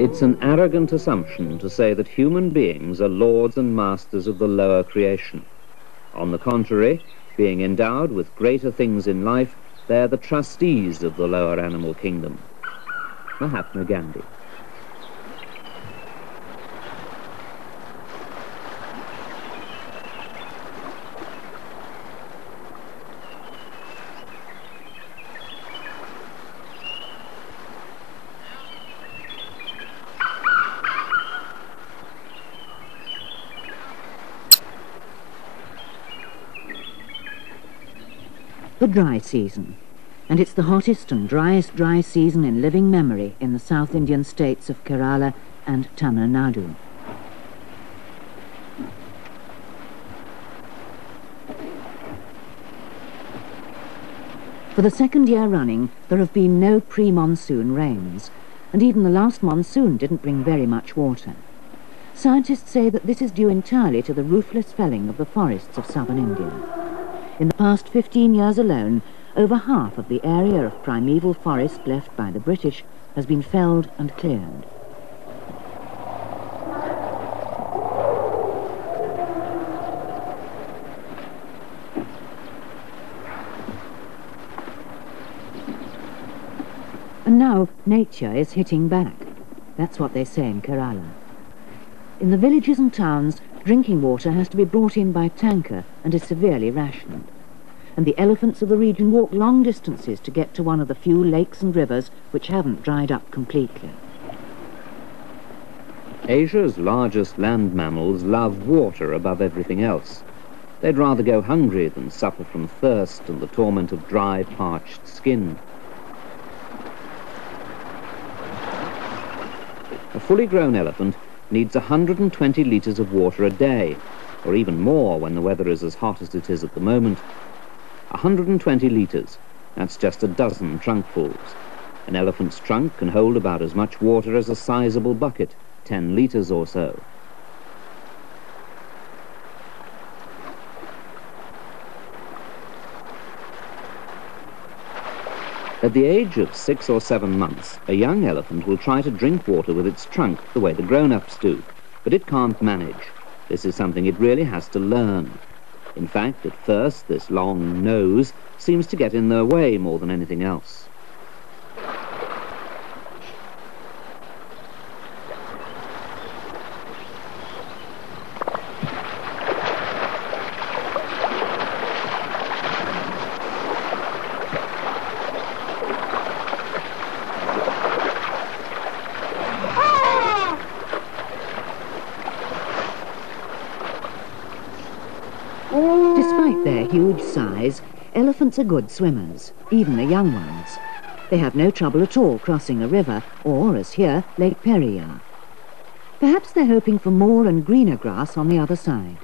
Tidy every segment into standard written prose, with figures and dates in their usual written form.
It's an arrogant assumption to say that human beings are lords and masters of the lower creation. On the contrary, being endowed with greater things in life, they're the trustees of the lower animal kingdom. Mahatma Gandhi. The dry season, and it's the hottest and driest dry season in living memory in the South Indian states of Kerala and Tamil Nadu. For the second year running, there have been no pre-monsoon rains, and even the last monsoon didn't bring very much water. Scientists say that this is due entirely to the ruthless felling of the forests of southern India. In the past 15 years alone, over half of the area of primeval forest left by the British has been felled and cleared. And now nature is hitting back. That's what they say in Kerala. In the villages and towns, drinking water has to be brought in by tanker and is severely rationed. And the elephants of the region walk long distances to get to one of the few lakes and rivers which haven't dried up completely. Asia's largest land mammals love water above everything else. They'd rather go hungry than suffer from thirst and the torment of dry, parched skin. A fully grown elephant needs 120 litres of water a day, or even more when the weather is as hot as it is at the moment. 120 litres, that's just a dozen trunkfuls. An elephant's trunk can hold about as much water as a sizable bucket, 10 litres or so. At the age of 6 or 7 months, a young elephant will try to drink water with its trunk the way the grown-ups do, but it can't manage. This is something it really has to learn. In fact, at first, this long nose seems to get in their way more than anything else. Despite their huge size, elephants are good swimmers, even the young ones. They have no trouble at all crossing a river, or, as here, Lake Periyar. Perhaps they're hoping for more and greener grass on the other side.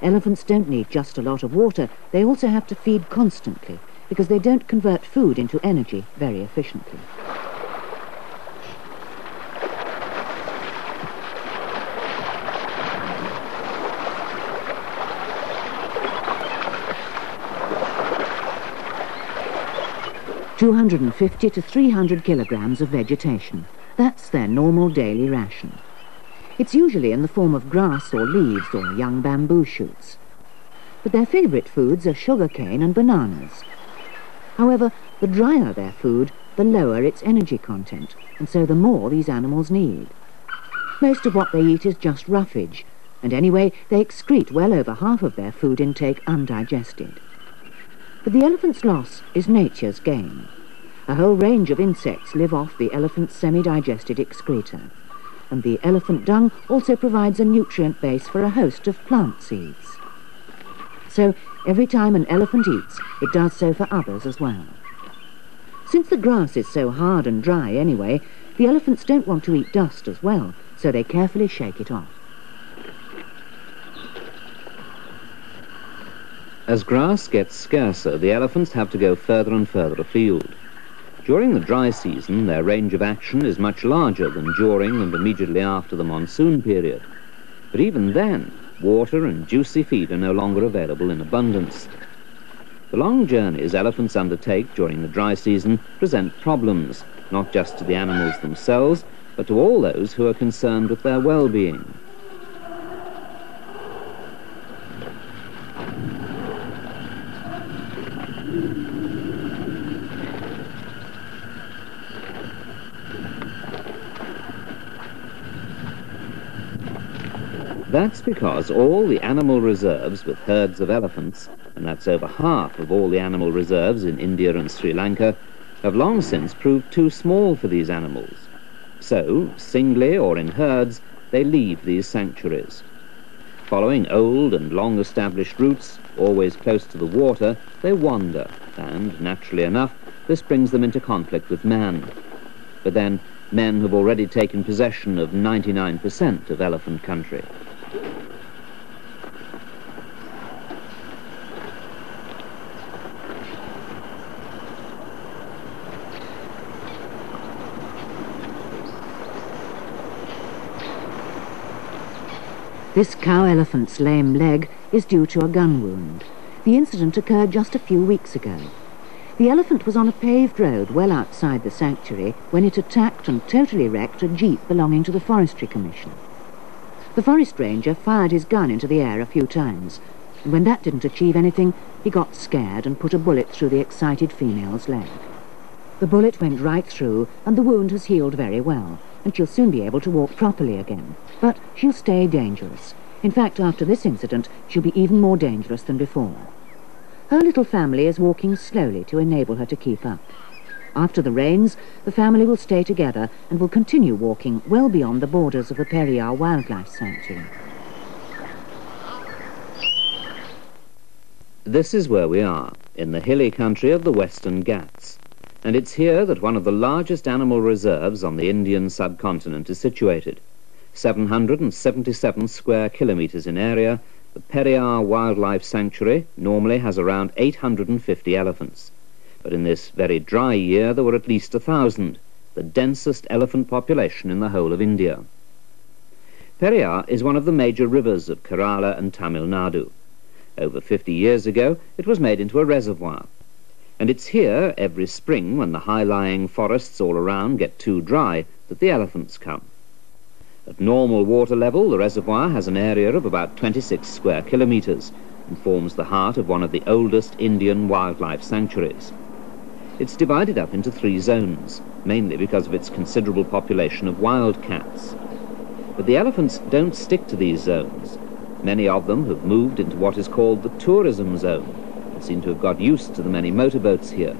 Elephants don't need just a lot of water, they also have to feed constantly, because they don't convert food into energy very efficiently. $250 to 300 kilograms of vegetation. That's their normal daily ration. It's usually in the form of grass or leaves or young bamboo shoots. But their favourite foods are sugarcane and bananas. However, the drier their food, the lower its energy content, and so the more these animals need. Most of what they eat is just roughage, and anyway, they excrete well over half of their food intake undigested. But the elephant's loss is nature's gain. A whole range of insects live off the elephant's semi-digested excreta, and the elephant dung also provides a nutrient base for a host of plant seeds. So every time an elephant eats, it does so for others as well. Since the grass is so hard and dry anyway, the elephants don't want to eat dust as well, so they carefully shake it off. As grass gets scarcer, the elephants have to go further and further afield. During the dry season, their range of action is much larger than during and immediately after the monsoon period. But even then, water and juicy feed are no longer available in abundance. The long journeys elephants undertake during the dry season present problems, not just to the animals themselves, but to all those who are concerned with their well-being. That's because all the animal reserves with herds of elephants, and that's over half of all the animal reserves in India and Sri Lanka, have long since proved too small for these animals. So, singly or in herds, they leave these sanctuaries. Following old and long-established routes, always close to the water, they wander, and, naturally enough, this brings them into conflict with man. But then, men have already taken possession of 99% of elephant country. This cow-elephant's lame leg is due to a gun wound. The incident occurred just a few weeks ago. The elephant was on a paved road well outside the sanctuary when it attacked and totally wrecked a jeep belonging to the Forestry Commission. The forest ranger fired his gun into the air a few times, and when that didn't achieve anything, he got scared and put a bullet through the excited female's leg. The bullet went right through, and the wound has healed very well, and she'll soon be able to walk properly again. But she'll stay dangerous. In fact, after this incident, she'll be even more dangerous than before. Her little family is walking slowly to enable her to keep up. After the rains, the family will stay together and will continue walking well beyond the borders of the Periyar Wildlife Sanctuary. This is where we are, in the hilly country of the Western Ghats. And it's here that one of the largest animal reserves on the Indian subcontinent is situated. 777 square kilometres in area, the Periyar Wildlife Sanctuary normally has around 850 elephants. But in this very dry year there were at least 1,000, the densest elephant population in the whole of India. Periyar is one of the major rivers of Kerala and Tamil Nadu. Over 50 years ago it was made into a reservoir. And it's here, every spring, when the high-lying forests all around get too dry, that the elephants come. At normal water level, the reservoir has an area of about 26 square kilometres and forms the heart of one of the oldest Indian wildlife sanctuaries. It's divided up into 3 zones, mainly because of its considerable population of wild cats. But the elephants don't stick to these zones. Many of them have moved into what is called the tourism zone, seem to have got used to the many motorboats here,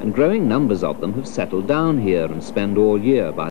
and growing numbers of them have settled down here and spend all year by